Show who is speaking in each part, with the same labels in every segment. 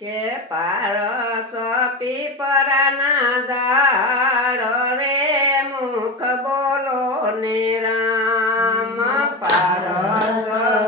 Speaker 1: કે પારસ પીપરાના ઝાડ રે મુખ બોલો ને રામ.
Speaker 2: પારસ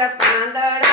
Speaker 1: பாதழ பாந்தட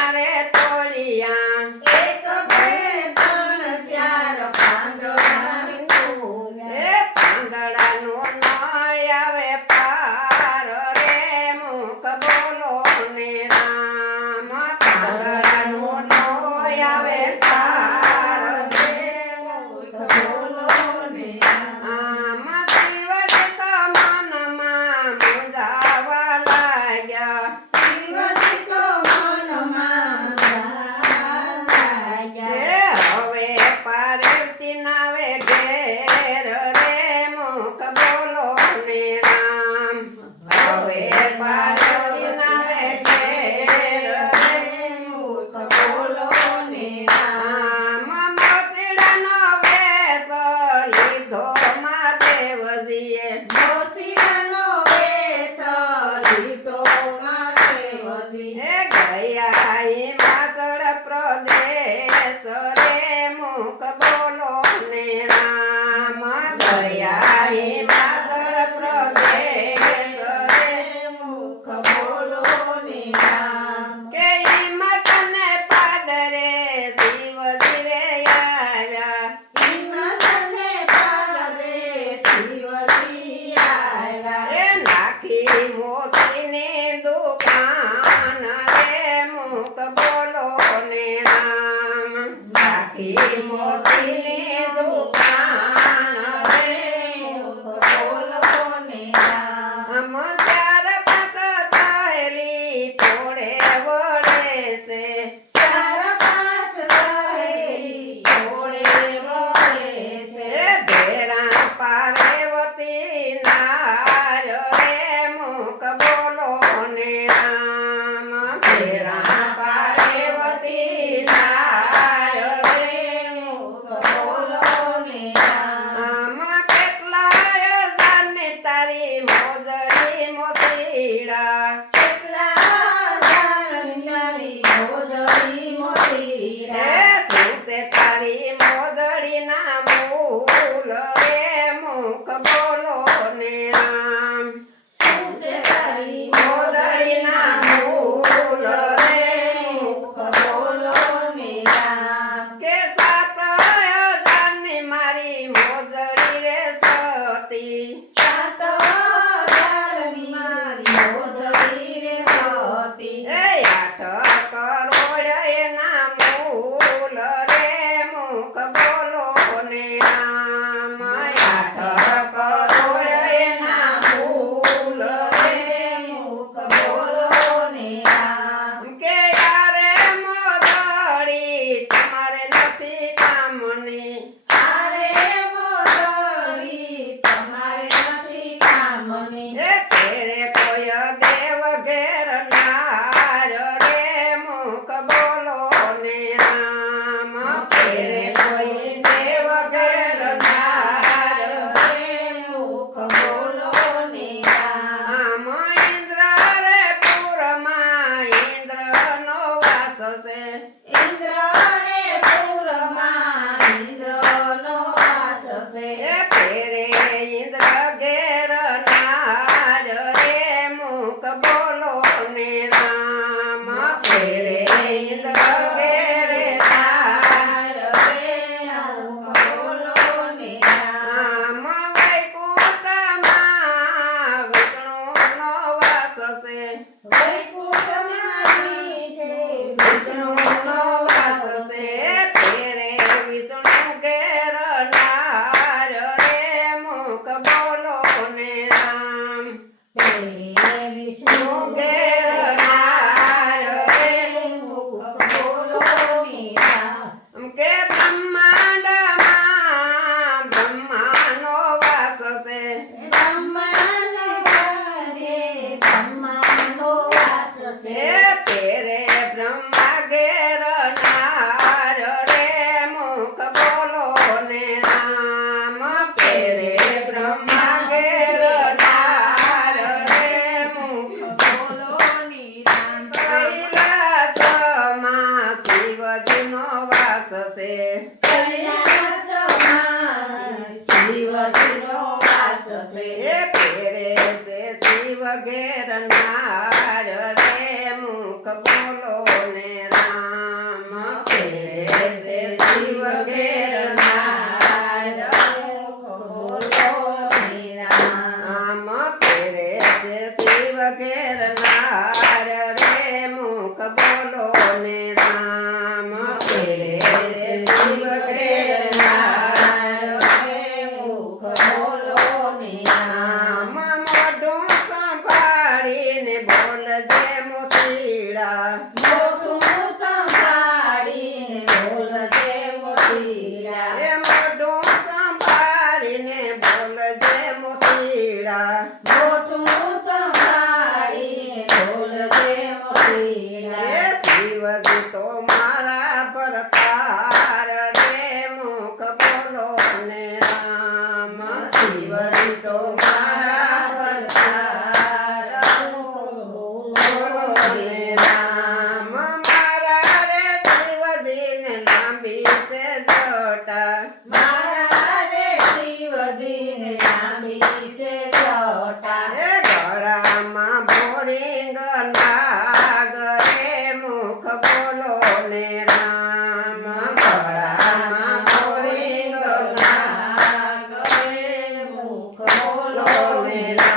Speaker 2: મુખ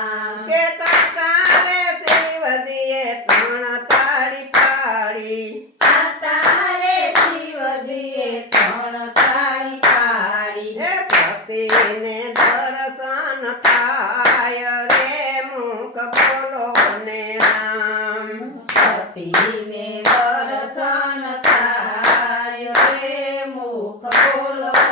Speaker 2: મુખ